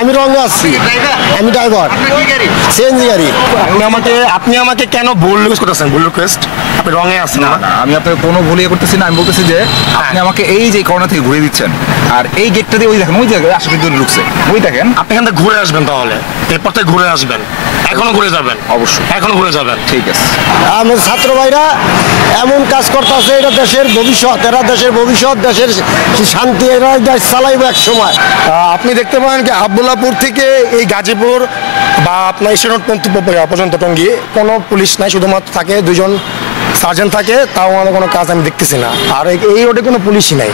আমি রঙে আসছি, আমি ড্রাইভার সিএনজি গাড়ি। আপনি আমাকে কেন ভুল রিকোয়েস্ট করতেছেন? ভুল রিকোয়েস্ট? আপনি রঙে আসছেন না? আমি আপনাকে কোনো ভুল ইয়ে করতেছি না। আমি বলতেছি যে আপনি আমাকে এই যে কর্নার থেকে ঘুরে দিচ্ছেন, আর এই গেটটা দিয়ে ওই দেখেন, ওই জায়গায় আশেপাশে দূরে ঢুকছে, ওই দেখেন। আপনি এখান থেকে ঘুরে আসবেন, তাহলে এরপর থেকে ঘুরে আসবেন, এখনো ঘুরে যাবেন। অবশ্যই এখনো ঘুরে যাবেন। ঠিক আছে। আমার ছাত্র ভাইরা এমন কাজ করতেছে, এটা দেশের ভবিষ্যৎ, এরা দেশের ভবিষ্যৎ, দেশের শান্তি, এরা দেশ চালাইবে এক সময়। আপনি দেখতে পারেন কি আবদুল্লাহপুর থেকে এই গাজীপুর বা আপনার ঈশ্বরগঞ্জ পর্যন্ত টঙ্গী কোনো পুলিশ নাই, শুধুমাত্র থাকে 2 জন সার্জেন্ট থাকে, তাও আমাদের কোনো কাজ আমি দেখতেছি না। আর এই রোডে কোনো পুলিশই নাই।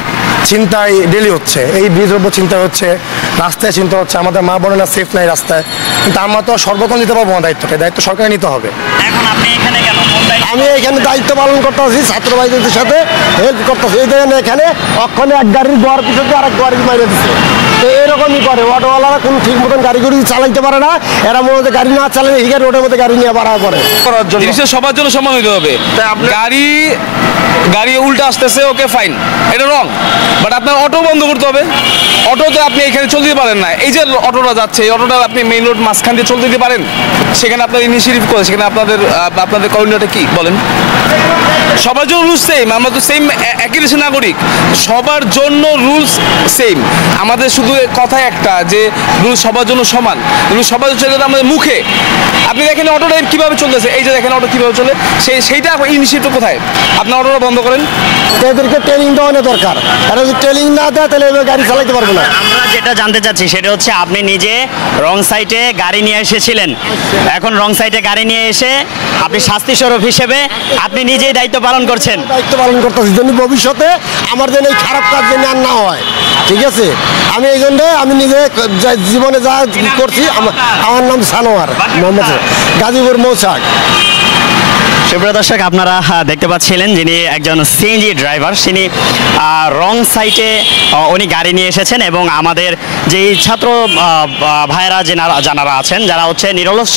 চিন্তায় ডেলি হচ্ছে, এই ব্রিজের উপর চিন্তা হচ্ছে, রাস্তায় চিন্তা হচ্ছে, আমাদের মা বোনেরা সেফ নাই রাস্তায়। কিন্তু আমরা তো সর্বক্ষণ দিতে পারবো না দায়িত্বটা, দায়িত্ব সরকারে নিতে হবে। এখন আপনি এখানে কেন? আমি এখানে দায়িত্ব পালন করতেছি, ছাত্র ভাইদের সাথে হেল্প করতেছি। এই দেখেন এখানে অক্ষণে এক গাড়ির গোয়ার পিছনে আরেক গাড়ির মাইরে দিচ্ছে। তো এরকমই করে অটোওয়ালারা কোনো ঠিক মতন গাড়ি চালাইতে পারে না। এরা মনে হচ্ছে গাড়ি না চালালে এই রোডের মধ্যে গাড়ি নিয়ে বাড়া করে। জিনিসটা সবার জন্য সমান হইতে হবে। গাড়ি উল্টা আসতেছে, ওকে ফাইন, এটা রং, বাট আপনার অটো বন্ধ করতে হবে। অটোতে আপনি এখানে চলতে দিতে পারেন না। এই যে অটোটা যাচ্ছে, এই অটোটা আপনি মেইন রোড মাঝখান দিয়ে চলতে দিতে পারেন? সেখানে আপনার ইনিশিয়েটিভ করে, সেখানে আপনাদের করণীয়টা কি বলেন? সবার জন্য রুলস সেম, আমরা তো সেম একই দেশের নাগরিক, সবার জন্য রুলস সেম। আমাদের শুধু কথা একটা যে রুলস সবার জন্য সমান, রুলস সবার জন্য আমাদের মুখে। আপনি দেখেন অটোটা কীভাবে চলতেছে, এই যে দেখেন অটো কীভাবে চলে, সেইটা ইনিশিয়েটিভ কোথায়? আপনার অটোটা বন্ধ করেন। এদেরকে ট্রেনিং দেওয়ানো দরকার, এরা যদি ট্রেনিং না দেয় তাহলে এবার গাড়ি চালাতে পারবে না। আমরা যেটা জানতে চাচ্ছি সেটা হচ্ছে আপনি নিজে রং সাইডে গাড়ি নিয়ে এসেছিলেন, এখন রং সাইডে গাড়ি নিয়ে এসে আপনি শাস্তি স্বরূপ হিসেবে আপনি নিজেই দায়িত্ব পালন করছেন। দায়িত্ব পালন করতেছি যেন ভবিষ্যতে আমার যেন এই খারাপ কাজ যেন আর না হয়। ঠিক আছে, আমি এই জন্য আমি নিজে জীবনে যা করছি, আমার নাম সানোয়ার মোহাম্মদ, গাজীপুর মৌচাক। সুপ্রিয় দর্শক, আপনারা দেখতে পাচ্ছিলেন যিনি একজন সিএনজি ড্রাইভার, তিনি রং সাইটে উনি গাড়ি নিয়ে এসেছেন এবং আমাদের যেই ছাত্র ভাইয়েরা যারা আছেন, যারা হচ্ছে নিরলস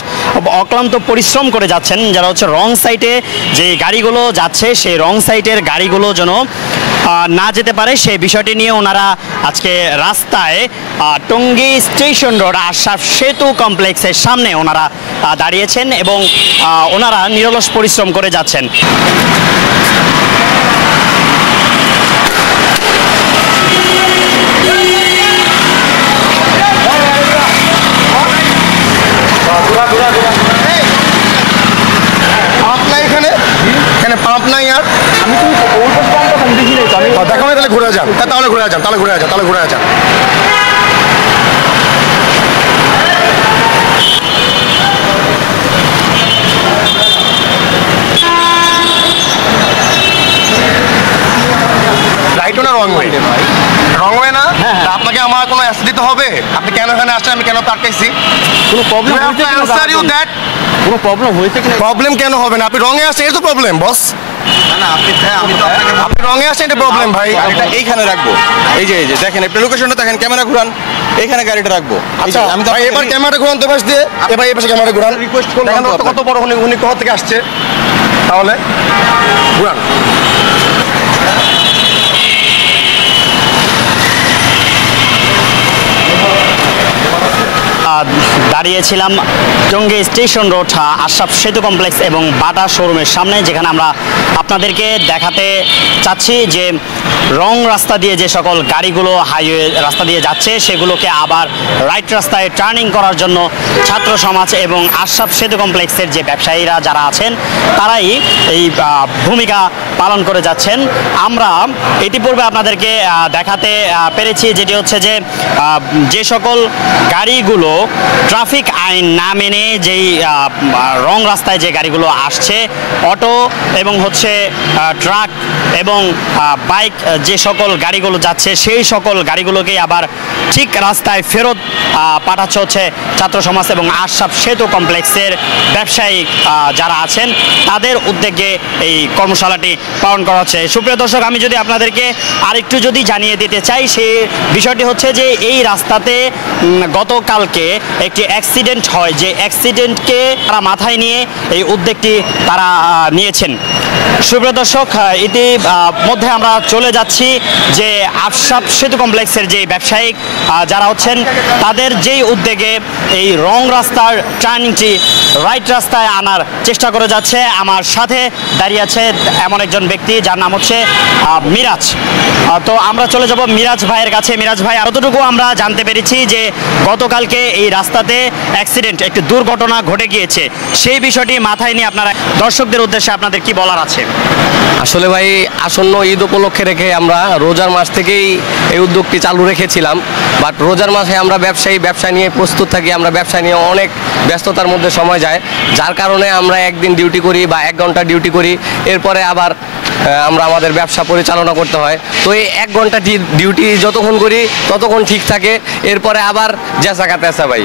অক্লান্ত পরিশ্রম করে যাচ্ছেন, যারা হচ্ছে রং সাইটে যে গাড়িগুলো যাচ্ছে সেই রং সাইটের গাড়িগুলো যেন না যেতে পারে সেই বিষয়টি নিয়ে ওনারা আজকে রাস্তায় টঙ্গী স্টেশন রোড আশরাফ সেতু কমপ্লেক্সের সামনে ওনারা দাঁড়িয়েছেন এবং ওনারা নিরলস পরিশ্রম করে যাচ্ছেন। পাম্প নাই আর আমি দেখো তাহলে ঘুরে যান, তাহলে ঘুরে যান, তাহলে ঘুরে যান, তাহলে ঘুরে যান। রাইট না রং ওয়ে? রং ওয়ে না? আপনাকে আমার কোনো অ্যাসেস দিতে হবে? আপনি কেন এখানে আসছেন, আমি কেন আটকাইছি? কোনো প্রবলেম হয়েছে কিনা? Answer you that. কোনো প্রবলেম হয়েছে কিনা? প্রবলেম কেন হবে না? আপনি রঙে আসছেন, এটা তো প্রবলেম বস। না আপনি রঙে আসছেন, এটা প্রবলেম ভাই। গাড়িটা এইখানে রাখবো, এই যে দেখেন, আপনি লোকেশনটা দেখেন, ক্যামেরা ঘুরান, এইখানে গাড়িটা রাখবো। আচ্ছা আমি তো এবার ক্যামেরাটা ঘুরান তো পাশ দিয়ে, এবার এই পাশে ক্যামেরা ঘুরান। রিকোয়েস্ট করলাম কত বড় উনি কোথা থেকে আসছে, তাহলে ঘুরান। দাঁড়িয়েছিলাম টঙ্গী স্টেশন রোড আশরাফ সেতু কমপ্লেক্স এবং বাটা শোরুমের সামনে, যেখানে আমরা আপনাদেরকে দেখাতে চাচ্ছি যে রং রাস্তা দিয়ে যে সকল গাড়িগুলো হাইওয়ে রাস্তা দিয়ে যাচ্ছে সেগুলোকে আবার রাইট রাস্তায় টার্নিং করার জন্য ছাত্র সমাজ এবং আশরাফ সেতু কমপ্লেক্সের যে ব্যবসায়ীরা যারা আছেন তারাই এই ভূমিকা পালন করে যাচ্ছেন। আমরা ইতিপূর্বে আপনাদেরকে দেখাতে পেরেছি যেটি হচ্ছে যে সকল গাড়িগুলো ট্রাফিক আইন না মেনে যেই রং রাস্তায় যে গাড়িগুলো আসছে, অটো এবং হচ্ছে ট্রাক এবং বাইক, যে সকল গাড়িগুলো যাচ্ছে সেই সকল গাড়িগুলোকে আবার ঠিক রাস্তায় ফেরত পাঠাচ্ছে হচ্ছে ছাত্র সমাজ এবং আশরাফ সেতু কমপ্লেক্সের ব্যবসায়ী যারা আছেন তাদের উদ্যোগে এই কর্মশালাটি পালন করা হচ্ছে। সুপ্রিয় দর্শক, আমি যদি আপনাদেরকে আরেকটু যদি জানিয়ে দিতে চাই, সেই বিষয়টি হচ্ছে যে এই রাস্তাতে গতকালকে একটি অ্যাক্সিডেন্ট হয়, যে অ্যাক্সিডেন্টকে তারা মাথায় নিয়ে এই উদ্যোগটি তারা নিয়েছেন। সুপ্রিয় দর্শক, ইতিমধ্যে আমরা চলে যাচ্ছি যে আশরাফ সেতু কমপ্লেক্সের যে ব্যবসায়িক যারা হচ্ছেন তাদের যেই উদ্যোগে এই রং রাস্তার টার্নিংটি রাইট রাস্তায় আনার চেষ্টা করে যাচ্ছে। আমার সাথে দাঁড়িয়ে আছে এমন একজন ব্যক্তি যার নাম হচ্ছে মিরাজ। তো আমরা চলে যাব মিরাজ ভাইয়ের কাছে। মিরাজ ভাই, এতটুকু আমরা জানতে পেরেছি যে গতকালকে এই রাস্তাতে অ্যাক্সিডেন্ট, একটি দুর্ঘটনা ঘটে গিয়েছে, সেই বিষয়টি মাথায় নিয়ে আপনারা দর্শকদের উদ্দেশ্যে আপনাদের কি বলার আছে? আসলে ভাই, আসন্ন ঈদ উপলক্ষে রেখে আমরা রোজার মাস থেকেই এই উদ্যোগটি চালু রেখেছিলাম। বাট রোজার মাসে আমরা ব্যবসা নিয়ে প্রস্তুত থাকি, আমরা ব্যবসা নিয়ে অনেক ব্যস্ততার মধ্যে সময় যায়, যার কারণে আমরা একদিন ডিউটি করি বা 1 ঘন্টা ডিউটি করি, এরপরে আবার আমরা আমাদের ব্যবসা পরিচালনা করতে হয়। তো এই 1 ঘন্টা ডিউটি যতক্ষণ করি ততক্ষণ ঠিক থাকে, এরপরে আবার জেসা তেসা ভাই,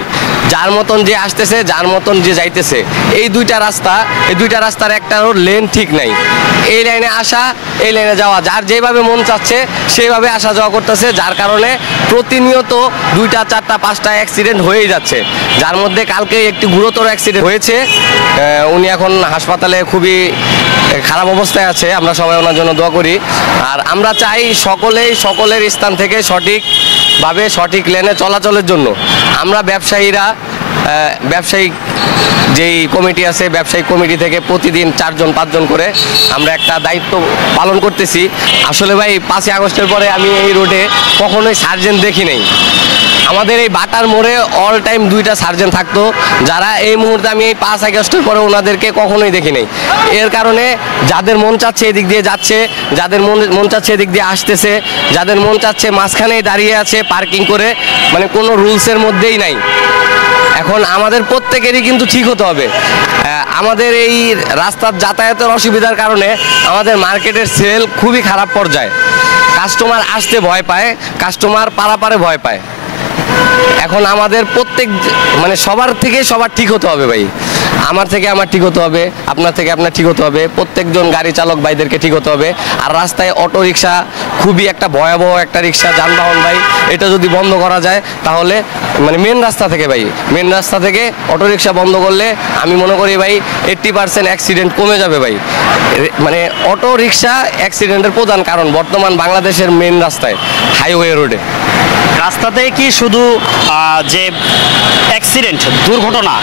যার মতন যে আসতেছে যার মতন যে যাইতেছে। এই দুইটা রাস্তার একটারও লেন ঠিক নাই। এই লাইনে আসা, এই লাইনে যাওয়া, যার যেভাবে মন চাচ্ছে সেইভাবে আসা যাওয়া করতেছে, যার কারণে প্রতিনিয়ত 2টা 4টা 5টা অ্যাক্সিডেন্ট হয়েই যাচ্ছে। যার মধ্যে কালকে একটি গুরুতর অ্যাক্সিডেন্ট হয়েছে, উনি এখন হাসপাতালে খুবই খারাপ অবস্থায় আছে। আমরা সবাই ওনার জন্য দোয়া করি। আর আমরা চাই সকলের স্থান থেকে সঠিকভাবে সঠিক লেনে চলাচলের জন্য আমরা ব্যবসায়িক যেই কমিটি আছে, ব্যবসায়িক কমিটি থেকে প্রতিদিন 4জন 5জন করে আমরা একটা দায়িত্ব পালন করতেছি। আসলে ভাই, 5ই আগস্টের পরে আমি এই রোডে কখনোই সার্জেন্ট দেখি নাই। আমাদের এই বাটার মোড়ে অল টাইম 2টা সার্জেন্ট থাকতো, যারা এই মুহূর্তে আমি এই 5 আগস্টের পরে ওনাদেরকে কখনোই দেখি নাই। এর কারণে যাদের মন চাচ্ছে এদিক দিয়ে যাচ্ছে, যাদের মন চাচ্ছে এদিক দিয়ে আসতেছে, যাদের মন চাচ্ছে মাঝখানেই দাঁড়িয়ে আছে পার্কিং করে, মানে কোনো রুলসের মধ্যেই নাই। এখন আমাদের প্রত্যেকেরই কিন্তু ঠিক হতে হবে। আমাদের এই রাস্তার যাতায়াতের অসুবিধার কারণে আমাদের মার্কেটের সেল খুবই খারাপ পর্যায়ে, কাস্টমার আসতে ভয় পায়, কাস্টমার পারাপারে ভয় পায়। এখন আমাদের সবার থেকে সবার ঠিক হতে হবে ভাই। আমার থেকে আমার ঠিক হতে হবে, আপনার থেকে আপনার ঠিক হতে হবে, প্রত্যেকজন গাড়ি চালক ভাইদেরকে ঠিক হতে হবে। আর রাস্তায় অটো রিক্সা খুবই একটা ভয়াবহ একটা রিক্সা যানবাহন ভাই, এটা যদি বন্ধ করা যায় তাহলে মেন রাস্তা থেকে অটো রিক্সা বন্ধ করলে আমি মনে করি ভাই 80% অ্যাক্সিডেন্ট কমে যাবে ভাই। অটো রিক্সা অ্যাক্সিডেন্টের প্রধান কারণ বর্তমান বাংলাদেশের মেন রাস্তায়, হাইওয়ে রোডে। রাস্তাতে কি শুধু যে অ্যাক্সিডেন্ট দুর্ঘটনা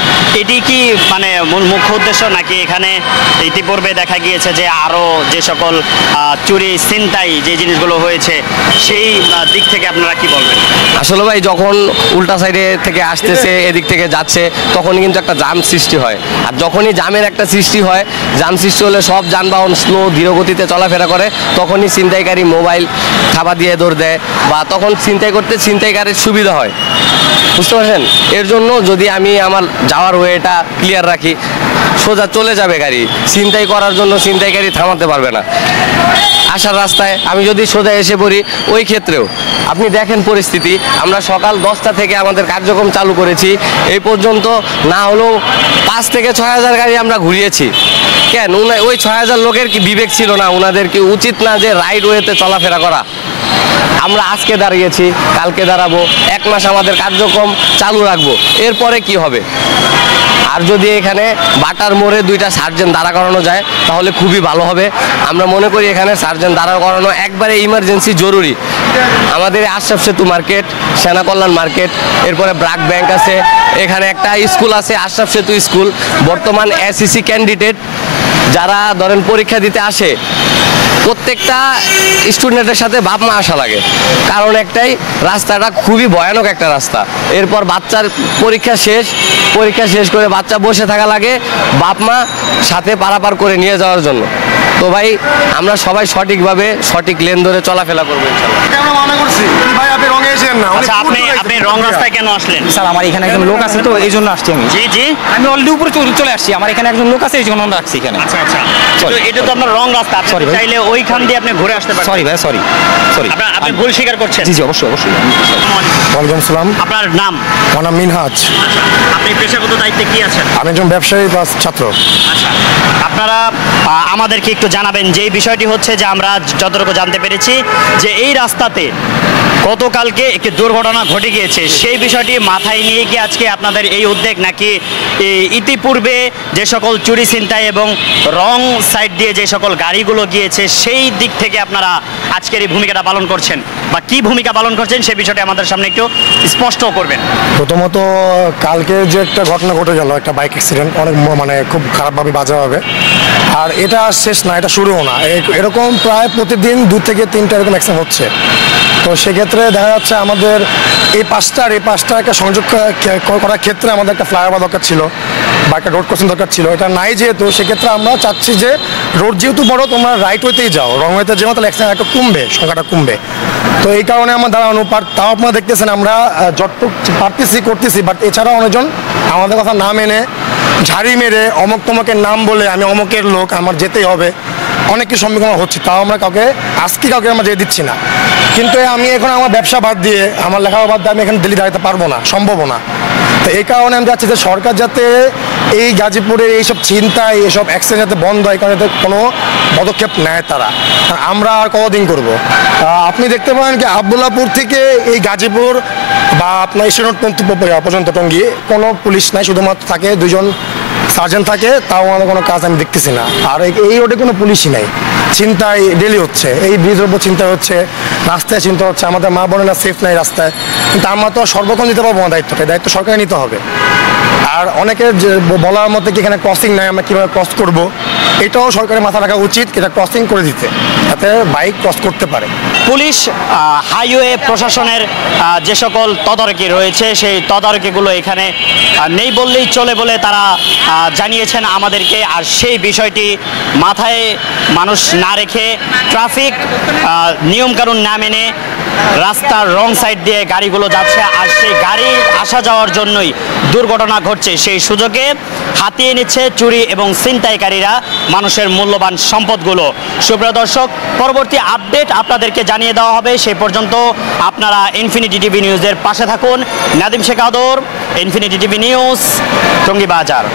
এটি কি মূল মুখ্য উদ্দেশ্য, নাকি এখানে ইতিপূর্বে দেখা গিয়েছে যে আরও যে সকল চুরি ছিনতাই যে জিনিসগুলো হয়েছে সেই দিক থেকে আপনারা কি বলবেন? আসলে ভাই, যখন উল্টা সাইডে থেকে আসতেছে এদিক থেকে যাচ্ছে তখনই কিন্তু একটা জাম সৃষ্টি হয়। আর যখনই জামের একটা সৃষ্টি হয়, জাম সৃষ্টি হলে সব যানবাহন স্লো ধীর গতিতে চলাফেরা করে, তখনই ছিনতাইকারী মোবাইল থাবা দিয়ে দৌড় দেয়, বা তখন ছিনতাইকারীর সুবিধা হয়। বুঝতে পারছেন? এর জন্য যদি আমি আমার যাওয়ার ওয়েটা ক্লিয়ার রাখি, সোজা চলে যাবে গাড়ি, ছিনতাই করার জন্য ছিনতাইকারী থামাতে পারবে না। আসার রাস্তায় আমি যদি সোজা এসে পড়ি, ওই ক্ষেত্রেও আপনি দেখেন পরিস্থিতি। আমরা সকাল 10টা থেকে আমাদের কার্যক্রম চালু করেছি, এই পর্যন্ত না হলেও 5 থেকে 6,000 গাড়ি আমরা ঘুরিয়েছি। কেন? ওই 6,000 লোকের কি বিবেক ছিল না? ওনাদের কি উচিত না যে রাইট ওয়েতে চলাফেরা করা? আমরা আজকে দাঁড়িয়েছি, কালকে দাঁড়াবো, 1 মাস আমাদের কার্যক্রম চালু রাখবো, এরপরে কি হবে? আর যদি এখানে বাটার মোড়ে 2টা সার্জেন্ট দাঁড়া করানো যায় তাহলে খুবই ভালো হবে। আমরা মনে করি এখানে সার্জেন্ট দাঁড়া করানো একবারে ইমার্জেন্সি জরুরি। আমাদের আশরাফ সেতু মার্কেট, সেনা কল্যাণ মার্কেট, এরপরে ব্র্যাক ব্যাংক আছে, এখানে একটা স্কুল আছে আশরাফ সেতু স্কুল। বর্তমান এসএসসি ক্যান্ডিডেট যারা ধরেন পরীক্ষা দিতে আসে, প্রত্যেকটা স্টুডেন্টের সাথে বাপ মা আসা লাগে, কারণ একটাই, রাস্তাটা খুবই ভয়ানক একটা রাস্তা। এরপর বাচ্চার পরীক্ষা শেষ করে বাচ্চা বসে থাকা লাগে বাপ মা সাথে পারাপার করে নিয়ে যাওয়ার জন্য। তো ভাই, আমরা সবাই সঠিকভাবে সঠিক লেন ধরে চলাফেরা করবো আচ্ছা, আপনি রং রাস্তায় কেন আসলেন? স্যার, আমার এখানে একজন লোক আছে, তো এই জন্য আসছি আমি। জি, আমি অলরেডি উপরে চলে আসছি, আমার এখানে একজন লোক আছে, এই জন্য আমরা আসছি এখানে। আচ্ছা, এটা তো আপনার রং রাস্তা, আপনি চাইলে ওইখান দিয়ে আপনি ঘুরে আসতে পারেন। সরি ভাই, সরি। আপনি ভুল স্বীকার করছেন? জি, অবশ্যই। ওয়ালাইকুম সালাম। আপনার নাম? আমার নাম মিনহাজ। আপনি পেশাগত দায়িত্বে কি আছেন? আমি একজন ব্যবসায়ী বা ছাত্র। আচ্ছা, আপনারা আমাদেরকে একটু জানাবেন যে এই বিষয়টি হচ্ছে যে আমরা যতটুকু জানতে পেরেছি যে এই রাস্তাতে গতকালকে একটি দুর্ঘটনা ঘটে গিয়েছে, সেই বিষয়টি মাথায় নিয়ে কি আজকে আপনাদের এই উদ্যোগ, নাকি ইতিপূর্বে যে সকল চুরি ছিনতাই এবং রং সাইড দিয়ে যে সকল গাড়িগুলো গিয়েছে সেই দিক থেকে আপনারা আজকের এই ভূমিকাটা পালন করছেন, বা কি ভূমিকা পালন করছেন সেই বিষয়টি আমাদের সামনে একটু স্পষ্ট করবেন? প্রথমত কালকে যে একটা ঘটনা ঘটে গেল, একটা বাইক অ্যাক্সিডেন্ট, অনেক মানে খুব খারাপভাবে বাজেভাবে, আর এটা শেষ না, এটা শুরুও না, এরকম প্রায় প্রতিদিন 2 থেকে 3টা এরকম অ্যাক্সিডেন্ট হচ্ছে। তো সেক্ষেত্রে দেখা যাচ্ছে আমাদের এই পাঁচটা একটা সংযোগ করার ক্ষেত্রে আমাদের একটা ফ্লাইওভার দরকার ছিল বা একটা রোড ক্রসিং দরকার ছিল, এটা নাই যেহেতু সেক্ষেত্রে আমরা চাচ্ছি যে রোড যেহেতু বড়, তোমরা রাইট ওয়েতেই যাও, রং ওয়েতে যেমন তাহলে অ্যাক্সিডেন্ট একটা কমবে, সংখ্যাটা কমবে। তো এই কারণে আমার দ্বারা অনুপাত, তাও আপনারা দেখতেছেন আমরা যতটুকু পারতেছি করতেছি, বাট এছাড়া অনেকজন আমাদের কথা না মেনে ঝাড়ি মেরে অমুক তমকের নাম বলে আমি অমুকের লোক, আমার যেতেই হবে, অনেক কিছু সম্মুখীন হচ্ছে। তাও আমরা কাউকে আমরা যেতে দিচ্ছি না। কিন্তু আমি এখন আমার ব্যবসা বাদ দিয়ে, আমার লেখাপড়া বাদ দিয়ে আমি এখানে দিল্লি দাঁড়াতে পারবো না, সম্ভবও না। তো এই কারণে আমি যাচ্ছি যে সরকার যাতে এই গাজীপুরে এইসব ছিনতাই, এইসব অ্যাক্সিডেন্ট যাতে বন্ধ হয়, কারণ যাতে কোনো পদক্ষেপ নেয় তারা। আমরা আর কতদিন করবো? আপনি দেখতে পারেন কি আবদুল্লাপুর থেকে এই গাজীপুর বা আপনার এশিয়ানোট পর্যন্ত টঙ্গী কোনো পুলিশ নাই, শুধুমাত্র থাকে 2জন সার্জেন্ট থাকে, তাও আমাদের কোনো কাজ আমি দেখতেছি না। আর এই রোডে কোনো পুলিশই নাই, ছিনতাই ডেলি হচ্ছে, এই ব্রিজের উপর চিন্তা হচ্ছে, রাস্তায় চিন্তা হচ্ছে, আমাদের মা বোনেরা সেফ নাই রাস্তায়। কিন্তু আমরা তো সর্বক্ষণ দিতে পারবো না দায়িত্বটা, দায়িত্ব সরকারে নিতে হবে। আর অনেকের বলার মধ্যে কি এখানে ক্রসিং নাই, আমরা কীভাবে ক্রস করবো, এটাও সরকারের মাথা রাখা উচিত, এটা ক্রসিং করে দিতে, যাতে বাইক ক্রস করতে পারে। পুলিশ হাইওয়ে প্রশাসনের যে সকল তদারকি রয়েছে সেই তদারকিগুলো এখানে নেই বললেই চলে বলে তারা জানিয়েছেন আমাদেরকে। আর সেই বিষয়টি মাথায় মানুষ না রেখে, ট্রাফিক নিয়মকানুন না মেনে রাস্তার রং সাইড দিয়ে গাড়িগুলো যাচ্ছে, আর সেই গাড়ি আসা যাওয়ার জন্যই দুর্ঘটনা ঘটছে। সেই সুযোগে হাতিয়ে নিচ্ছে চুরি এবং ছিনতাইকারীরা মানুষের মূল্যবান সম্পদগুলো। সুপ্রিয় দর্শক, পরবর্তী আপডেট আপনাদেরকে জানিয়ে দেওয়া হবে। সেই পর্যন্ত আপনারা ইনফিনিটি টিভি নিউজের পাশে থাকুন। নাদিম শেখ আদর, ইনফিনিটি টিভি নিউজ, টঙ্গী বাজার।